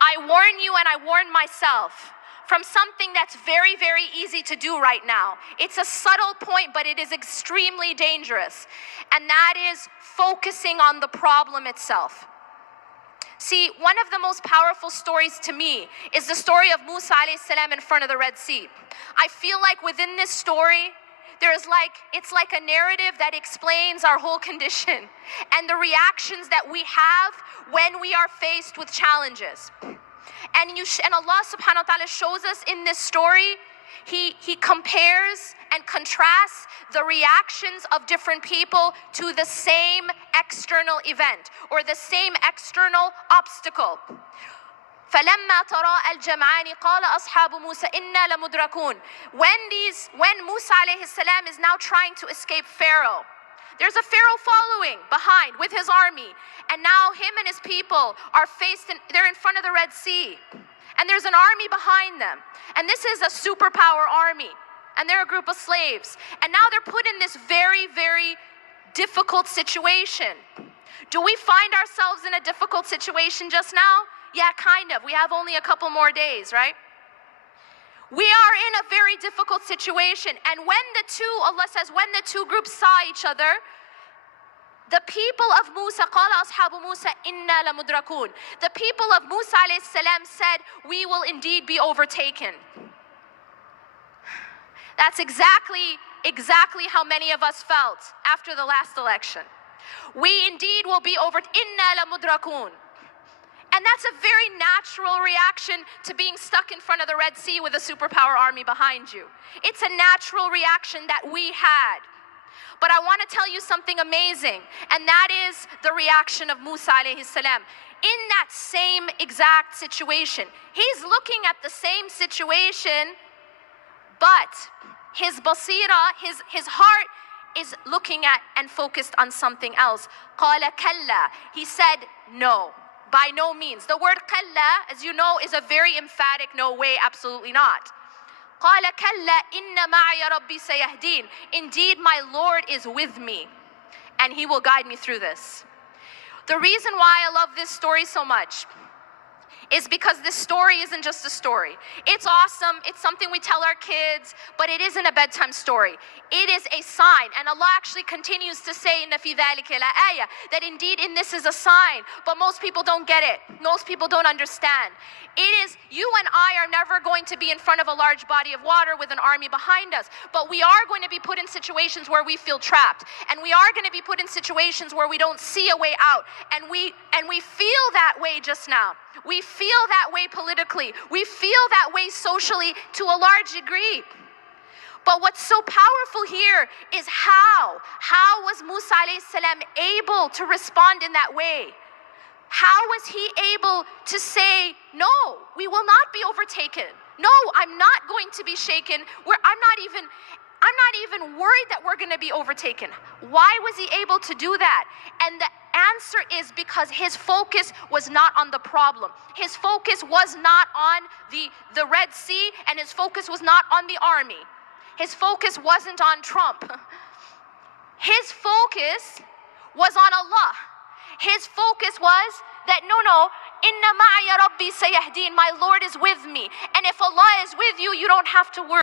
I warn you and I warn myself from something that's very, very easy to do right now. It's a subtle point, but it is extremely dangerous. And that is focusing on the problem itself. See, one of the most powerful stories to me is the story of Musa alayhi salam in front of the Red Sea. I feel like within this story, it's like a narrative that explains our whole condition and the reactions that we have when we are faced with challenges. And Allah subhanahu wa ta'ala shows us in this story, He compares and contrasts the reactions of different people to the same external event or the same external obstacle. فَلَمَّا تَرَاءَى الْجَمْعَانِ قَالَ أَصْحَابُ مُوسَى إِنَّا لَمُدْرَكُونَ. When Musa alayhi salam is now trying to escape Pharaoh, there's a Pharaoh following behind with his army, and now him and his people are they're in front of the Red Sea, and there's an army behind them, and this is a superpower army, and they're a group of slaves, and now they're put in this very, very difficult situation. Do we find ourselves in a difficult situation just now? Yeah, kind of. We have only a couple more days, right? We are in a very difficult situation. And when Allah says, when the two groups saw each other, the people of Musa, قَالَ أَصْحَابُ مُوسَى إِنَّا لَمُدْرَكُونَ. The people of Musa alayhi salam said, we will indeed be overtaken. That's exactly how many of us felt after the last election. We indeed will be إِنَّا لَمُدْرَكُونَ. And that's a very natural reaction to being stuck in front of the Red Sea with a superpower army behind you. It's a natural reaction that we had. But I want to tell you something amazing, and that is the reaction of Musa alayhi salam. In that same exact situation, he's looking at the same situation, but his basira, his heart is looking at and focused on something else. قَالَ كَلَّا. He said, no. By no means. The word kalla, as you know, is a very emphatic no way, absolutely not. قَالَ كَلَّا إِنَّ مَعَيَ رَبِّي سَيَهْدِينَ. Indeed, my Lord is with me, and He will guide me through this. The reason why I love this story so much is because this story isn't just a story. It's awesome, it's something we tell our kids, but it isn't a bedtime story. It is a sign, and Allah actually continues to say إِنَّ فِي ذَلِكَ لَآيَةً, that indeed in this is a sign, but most people don't get it. Most people don't understand. It is, you and I are never going to be in front of a large body of water with an army behind us, but we are going to be put in situations where we feel trapped, and we are going to be put in situations where we don't see a way out, and we feel that way just now. We feel that way politically. We feel that way socially to a large degree. But what's so powerful here is how was Musa alayhi salam able to respond in that way? How was he able to say, no, we will not be overtaken. No, I'm not going to be shaken. I'm not even worried that we're going to be overtaken. Why was he able to do that? And the answer is because his focus was not on the problem. His focus was not on the Red Sea, and his focus was not on the army. His focus wasn't on Trump. His focus was on Allah. His focus was that no, inna ma'aya rabbi sayahdeen, my Lord is with me. And if Allah is with you, you don't have to worry.